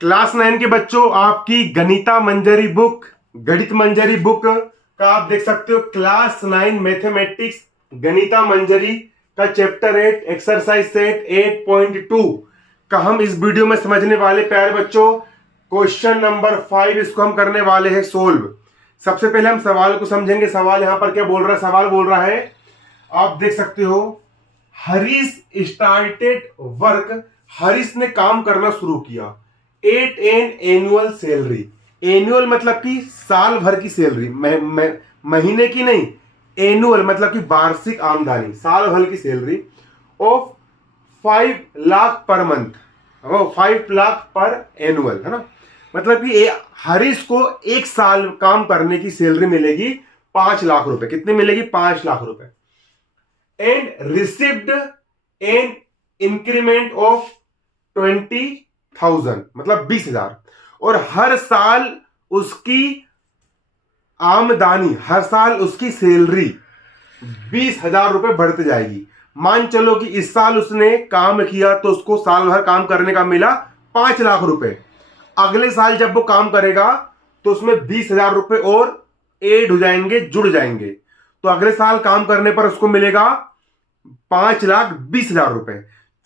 Class 9 के बच्चों, आपकी गणिता मंजरी बुक, गणित मंजरी बुक का आप देख सकते हो क्लास 9 मैथमेटिक्स गणिता मंजरी का चैप्टर 8 एक्सरसाइज सेट 8.2 का हम इस वीडियो में समझने वाले। प्यारे बच्चों, क्वेश्चन नंबर 5 इसको हम करने वाले हैं सोल्व। सबसे पहले हम सवाल को समझेंगे। सवाल यहां पर क्या बोल रहा है? सवाल बोल रहा है, आप देख सकते हो, हरीश स्टार्टेड वर्क, हरीश ने काम करना शुरू किया at an annual salary. Annual मतलब कि साल भर की सैलरी, महीने की नहीं, एनुअल मतलब कि वार्षिक आमदनी, साल भर की salary of 5 lakh per month, 5 lakh पर एनुअल, है ना। मतलब कि हरीश को एक साल काम करने की सैलरी मिलेगी 5 लाख रुपए। कितनी मिलेगी? 5 लाख रुपए। And received an increment of 20,000, मतलब 20,000। और हर साल उसकी आमदनी, हर साल उसकी सैलरी 20,000 रुपए बढ़ती जाएगी। मान चलो कि इस साल उसने काम किया तो उसको साल भर काम करने का मिला 5 लाख रुपए। अगले साल जब वो काम करेगा तो उसमें 20,000 रुपए और ऐड हो जाएंगे, जुड़ जाएंगे। तो अगले साल काम करने पर उसको मिलेगा 5,20,000 रुपए।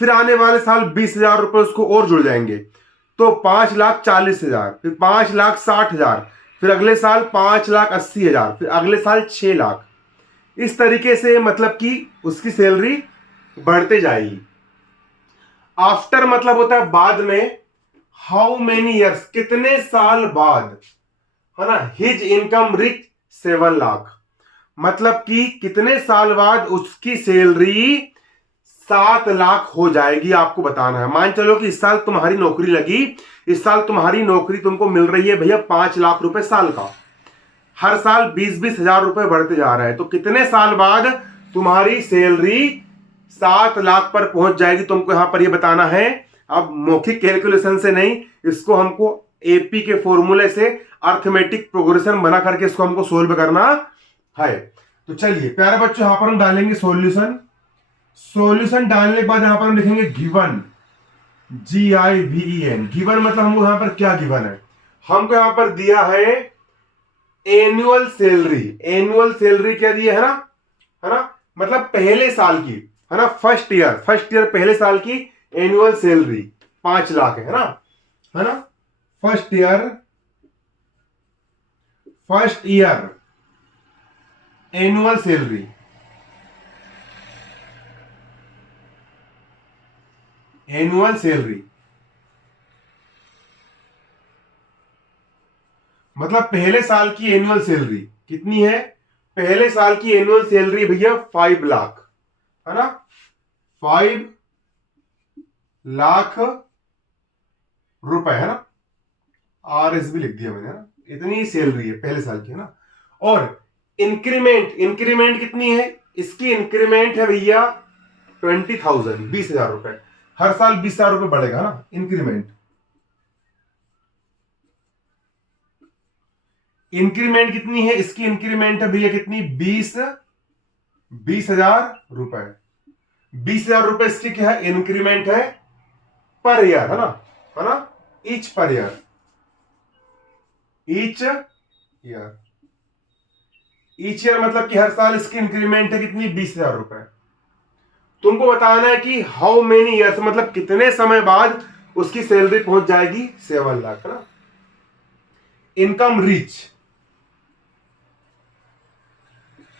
फिर आने वाले साल 20,000 रुपए उसको और जुड़ जाएंगे, तो 5,40,000, फिर 5,60,000, फिर अगले साल 5,80,000, फिर अगले साल 6 लाख। इस तरीके से मतलब कि उसकी सैलरी बढ़ते जाएगी। आफ्टर मतलब होता है बाद में। हाउ मेनी ईयर्स, कितने साल बाद, है ना। हिज इनकम रिच 7 लाख, मतलब कि कितने साल बाद उसकी सैलरी 7 लाख हो जाएगी, आपको बताना है। मान चलो कि इस साल तुम्हारी नौकरी लगी, इस साल तुम्हारी नौकरी तुमको मिल रही है भैया 5 लाख रुपए साल का। हर साल 20-20 हजार रुपए बढ़ते जा रहा है, तो कितने साल बाद तुम्हारी सैलरी 7 लाख पर पहुंच जाएगी, तुमको यहां पर ये बताना है। अब मौखिक कैलकुलेशन से नहीं, इसको हमको एपी के फॉर्मूले से अर्थमेटिक प्रोग्रेशन बना करके इसको हमको सोल्व करना है। तो चलिए प्यारे बच्चों, यहां पर हम डालेंगे सॉल्यूशन। सॉल्यूशन डालने के बाद यहां पर हम लिखेंगे गिवन, GIVEN। गिवन मतलब हमको यहां पर क्या गिवन है? हमको यहां पर दिया है एनुअल सैलरी। एनुअल सैलरी क्या दिया है ना, है ना, मतलब पहले साल की, है ना, फर्स्ट ईयर पहले साल की एनुअल सैलरी 5 लाख है ना, है ना। First year annual salary, annual salary मतलब पहले साल की एनुअल सैलरी कितनी है? पहले साल की एनुअल सैलरी भैया 5 लाख, है ना, 5 लाख रुपए, है ना। RS भी लिख दिया मैंने, है ना। इतनी सैलरी है पहले साल की, है ना। और इंक्रीमेंट कितनी है? इसकी इंक्रीमेंट है भैया 20,000, 20,000 रुपए। हर साल 20,000 रुपए बढ़ेगा ना इंक्रीमेंट। इंक्रीमेंट कितनी है? इसकी इंक्रीमेंट है भैया कितनी? 20,000 रुपए। 20,000 रुपए इसकी क्या है? इंक्रीमेंट है पर ईयर, है ना, है ना, each per year, each year मतलब कि हर साल इसकी इंक्रीमेंट है कितनी? 20,000 रुपए। तुमको बताना है कि हाउ मेनी ईयर्स, मतलब कितने समय बाद उसकी सैलरी पहुंच जाएगी 7 लाख, है ना। Income reach,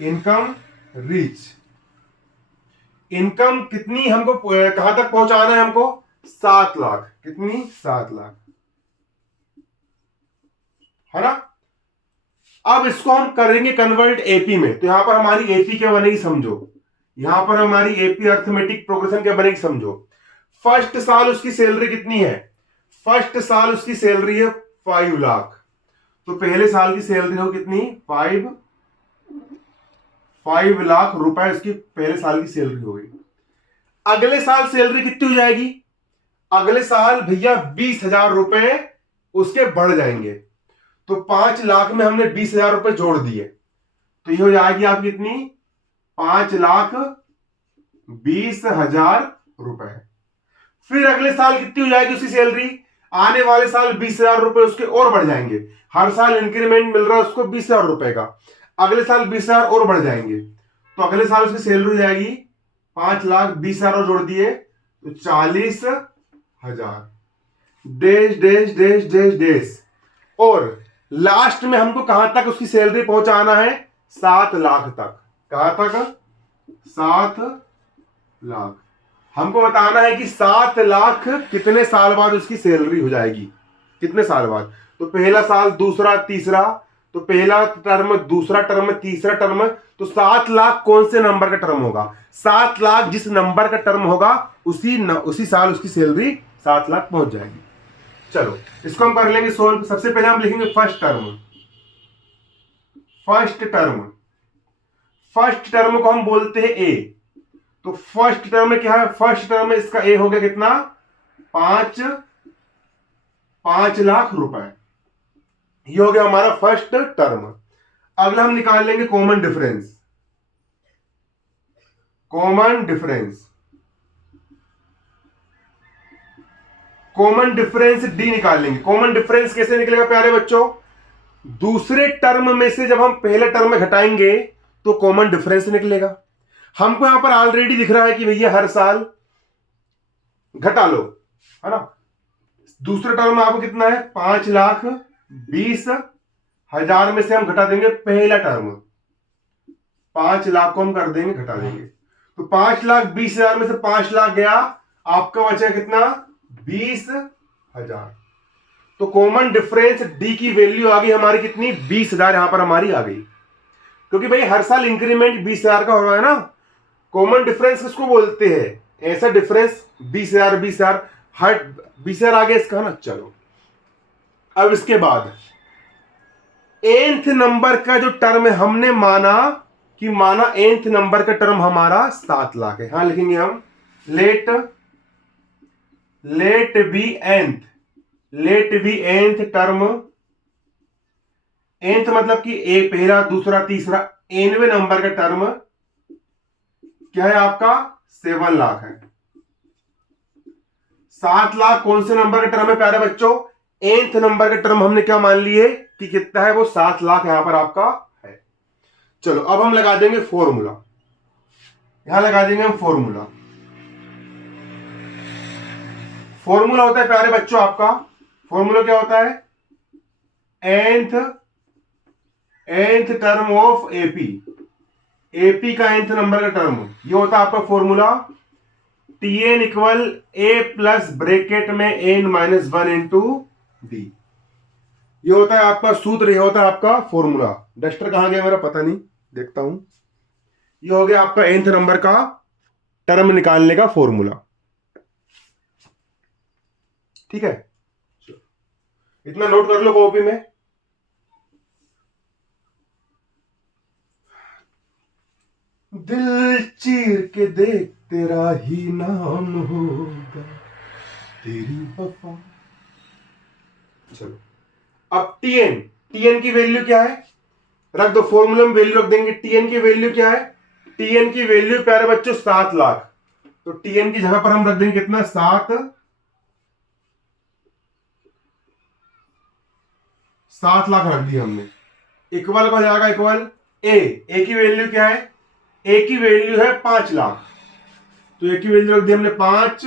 income reach, income कितनी हमको कहां तक पहुंचाना है? हमको 7 लाख। कितनी? 7 लाख, है ना। अब इसको हम करेंगे कन्वर्ट एपी में, तो यहां पर हमारी एपी क्या बनेगी समझो। यहां पर हमारी एपी अर्थमेटिक प्रोग्रेशन क्या बनेगी समझो। फर्स्ट साल उसकी सैलरी कितनी है? फर्स्ट साल उसकी सैलरी है 5 लाख, तो पहले साल की सैलरी हो कितनी? 5 लाख रुपए उसकी पहले साल की सैलरी हो गई। अगले साल सैलरी कितनी हो जाएगी? अगले साल भैया 20,000 रुपए उसके बढ़ जाएंगे। तो 5 लाख में हमने 20,000 रुपए जोड़ दिए, तो ये हो जाएगी आपकी कितनी? 5,20,000 रुपए। फिर अगले साल कितनी हो जाएगी उसकी सैलरी? आने वाले साल 20,000 रुपए उसके और बढ़ जाएंगे। हर साल इंक्रीमेंट मिल रहा है उसको 20,000 रुपए का, अगले साल 20,000 और बढ़ जाएंगे, तो अगले साल उसकी सैलरी हो जाएगी 5,20,000 और जोड़ दिए तो 40,000। Dash dash dash dash dash. और लास्ट में हमको कहां तक उसकी सैलरी पहुंचाना है? 7 लाख तक। कहां तक? 7 लाख। हमको बताना है कि 7 लाख कितने साल बाद उसकी सैलरी हो जाएगी, कितने साल बाद। तो पहला साल, दूसरा, तीसरा, तो पहला टर्म, दूसरा टर्म, तीसरा टर्म, तो 7 लाख कौन से नंबर का टर्म होगा? 7 लाख जिस नंबर का टर्म होगा उसी साल उसकी सैलरी 7 लाख पहुंच जाएगी। चलो इसको हम कर लेंगे सोल्व। सबसे पहले हम लिखेंगे first term. First term, first term को हम बोलते हैं ए। तो फर्स्ट टर्म में क्या है? फर्स्ट टर्म में इसका ए हो गया कितना? 5 लाख रुपए। ये हो गया हमारा फर्स्ट टर्म। अगला हम निकाल लेंगे common difference. Common difference, common difference D निकाल लेंगे। कॉमन डिफरेंस कैसे निकलेगा प्यारे बच्चों? दूसरे टर्म में से जब हम पहले टर्म में घटाएंगे तो कॉमन डिफरेंस निकलेगा। हमको यहां पर ऑलरेडी दिख रहा है कि भैया हर साल घटा लो, है ना। दूसरे टर्म में आपको कितना है? 5,20,000 में से हम घटा देंगे पहला टर्म, 5 लाख को हम कर देंगे, घटा देंगे। तो 5,20,000 में से 5 लाख गया, आपका बचा कितना? 20,000। तो कॉमन डिफरेंस डी की वैल्यू आ गई हमारी कितनी? 20,000 यहां पर हमारी आ गई, क्योंकि भाई हर साल इंक्रीमेंट 20,000 का हो रहा है ना। कॉमन डिफरेंस किसको बोलते हैं? ऐसा डिफरेंस 20,000 20,000 हर 20,000 आ गया इसका ना। चलो अब इसके बाद nth नंबर का जो टर्म है हमने माना कि nth नंबर का टर्म हमारा 7 लाख है। हाँ लिखेंगे हम let b nth term. nth मतलब कि ए पहला, दूसरा, तीसरा, nवें नंबर का टर्म क्या है आपका? 7 लाख है। 7 लाख कौन से नंबर का टर्म है प्यारे बच्चों? nth नंबर का टर्म हमने क्या मान लिए कि कितना है? वो 7 लाख यहां पर आपका है। चलो अब हम लगा देंगे फॉर्मूला। यहां लगा देंगे हम फॉर्मूला। फॉर्मूला होता है प्यारे बच्चों आपका, फॉर्मूला क्या होता है? nth टर्म ऑफ एपी का nth नंबर का टर्म, ये होता है आपका फॉर्मूला Tn इक्वल ए प्लस ब्रैकेट में n-1 इंटू डी। ये होता है आपका सूत्र, ये होता है आपका फॉर्मूला। डस्टर कहां गया मेरा? पता नहीं, देखता हूं। ये हो गया आपका nth नंबर का टर्म निकालने का फॉर्मूला। ठीक है, इतना नोट कर लो कॉपी में। दिल चीर के देख तेरा ही नाम होगा, तेरी वफा। चलो अब टीएन की वैल्यू क्या है? रख दो, फॉर्मूला में वैल्यू रख देंगे। टीएन की वैल्यू क्या है? टीएन की वैल्यू प्यारे बच्चों 7 लाख। तो टीएन की जगह पर हम रख देंगे कितना? 7 लाख रख दिया हमने। इक्वल का हो जाएगा इक्वल ए की वैल्यू क्या है? ए की वैल्यू है 5 लाख, तो ए की वैल्यू रख दी हमने 5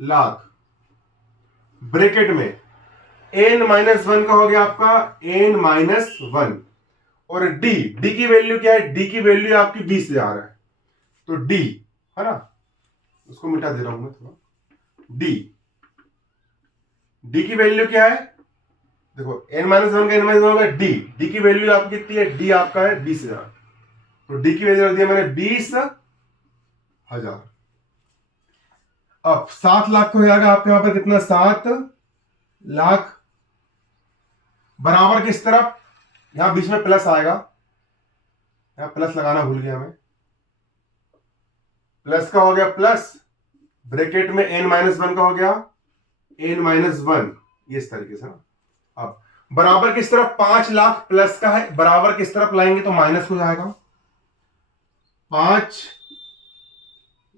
लाख। ब्रैकेट में n-1 का हो गया आपका n-1। और डी की वैल्यू क्या है? डी की वैल्यू आपकी 20,000 है, तो डी है ना, उसको मिटा दे रहा हूं मैं थोड़ा। डी की वैल्यू क्या है? देखो n-1 का n-1 होगा डी की वैल्यू आपकी कितनी है? डी आपका है 20,000, तो डी की वैल्यू रख दिया मैंने 20,000। अब 7 लाख को हो जाएगा आपके यहां पर कितना? 7 लाख बराबर किस तरफ? यहां बीच में प्लस आएगा, यहां प्लस लगाना भूल गया मैं। प्लस का हो गया प्लस, ब्रैकेट में n-1 का हो गया n-1, ये इस तरीके से ना। अब बराबर किस तरफ? 5 लाख प्लस का है, बराबर किस तरफ लाएंगे तो माइनस हो जाएगा। 5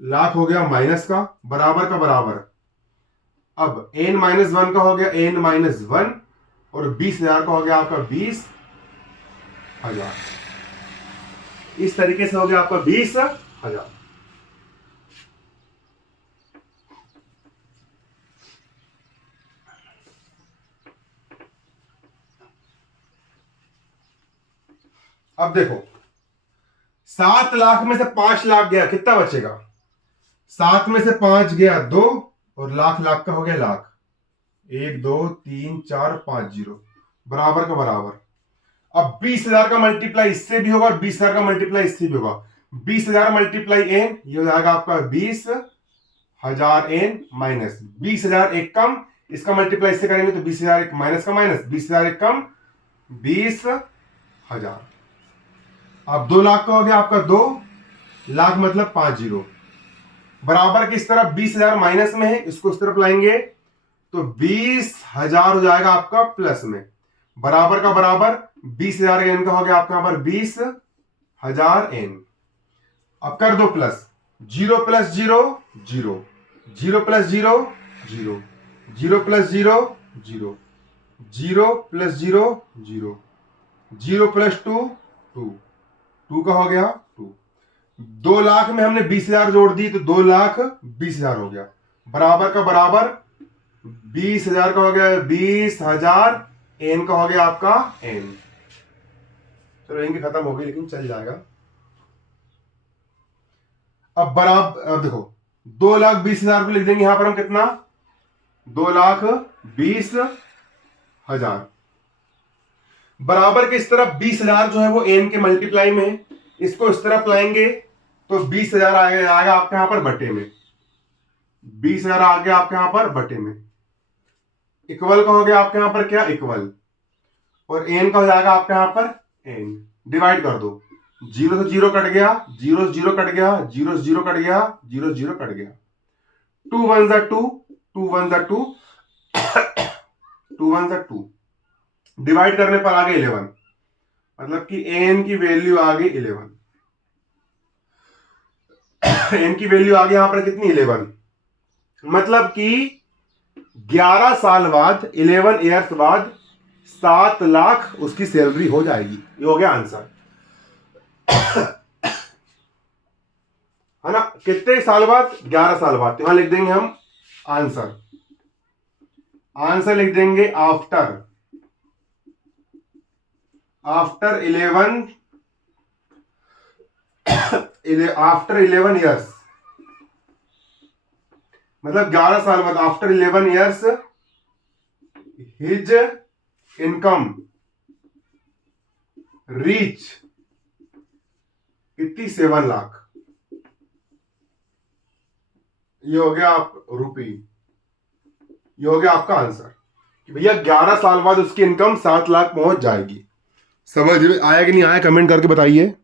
लाख हो गया माइनस का, बराबर का बराबर। अब n-1 का हो गया n-1 और 20,000 का हो गया आपका 20,000। इस तरीके से हो गया आपका 20,000। अब देखो 7 लाख में से 5 लाख गया, कितना बचेगा? 7 में से 5 गया 2 और लाख लाख का हो गया लाख। 1 2 3 4 5 0 बराबर का बराबर। अब 20,000 का मल्टीप्लाई इससे भी होगा और 20,000 का मल्टीप्लाई इससे भी होगा। 20,000 मल्टीप्लाई एन, ये हो जाएगा आपका 20,000 एन माइनस 20,000 एक कम, इसका मल्टीप्लाई इससे करेंगे तो 20,000 एक माइनस का माइनस, 20,000 एक कम 20,000। अब 2 लाख का हो गया आपका 2 लाख मतलब 5 0 बराबर की इस तरफ 20,000 माइनस में है, इसको इस तरफ लाएंगे तो 20,000 हो जाएगा आपका प्लस में, बराबर का बराबर। 20,000 एन का हो गया आपका यहाँ पर 20,000 एन। अब कर दो plus, 0 plus 0 0, 0 plus 0 0, 0 plus 0 0, 0 plus 0 0, 0 plus 2 2, 2 का हो गया 2। 2 लाख में हमने 20,000 जोड़ दी तो 2 लाख 20,000 हो गया, बराबर का बराबर। 20,000 का हो गया 20,000, एन का हो गया आपका एन। चलो इनकी खत्म हो गई लेकिन चल जाएगा। अब बराबर, अब देखो 2,20,000 को लिख देंगे यहां पर हम कितना, 2,20,000 बराबर के इस तरफ 20,000 जो है वो एन के मल्टीप्लाई में है, इसको इस तरफ लाएंगे तो 20,000 आएगा आपके यहां पर बटे में, 20,000 आ गया आपके यहां पर बटे में। इक्वल का हो गया आपके यहां पर क्या, इक्वल, और एन का हो जाएगा आपके यहां पर एन। डिवाइड कर दो, 0 से 0 कट गया, 0 से 0 कट गया, 0 से 0 कट गया, 0 से 0 कट गया, 2 1 2, 2 1 2, 2 1 2, डिवाइड करने पर आ गए 11, मतलब कि एन की वैल्यू आ गई 11। एन की वैल्यू आ गई यहां पर कितनी, 11, मतलब कि 11 साल बाद, 11 ईयर्स बाद 7 लाख उसकी सैलरी हो जाएगी। ये हो गया आंसर, है ना। कितने साल बाद, 11 साल बाद। तो यहां लिख देंगे हम आंसर, आंसर लिख देंगे आफ्टर 11 ईयर्स, मतलब 11 साल बाद, after 11 years his income reach कितनी, 7 लाख। ये हो गया आप रुपी, ये हो गया आपका आंसर कि भैया 11 साल बाद उसकी इनकम 7 लाख पहुंच जाएगी। समझ में आया कि नहीं आया, कमेंट करके बताइए।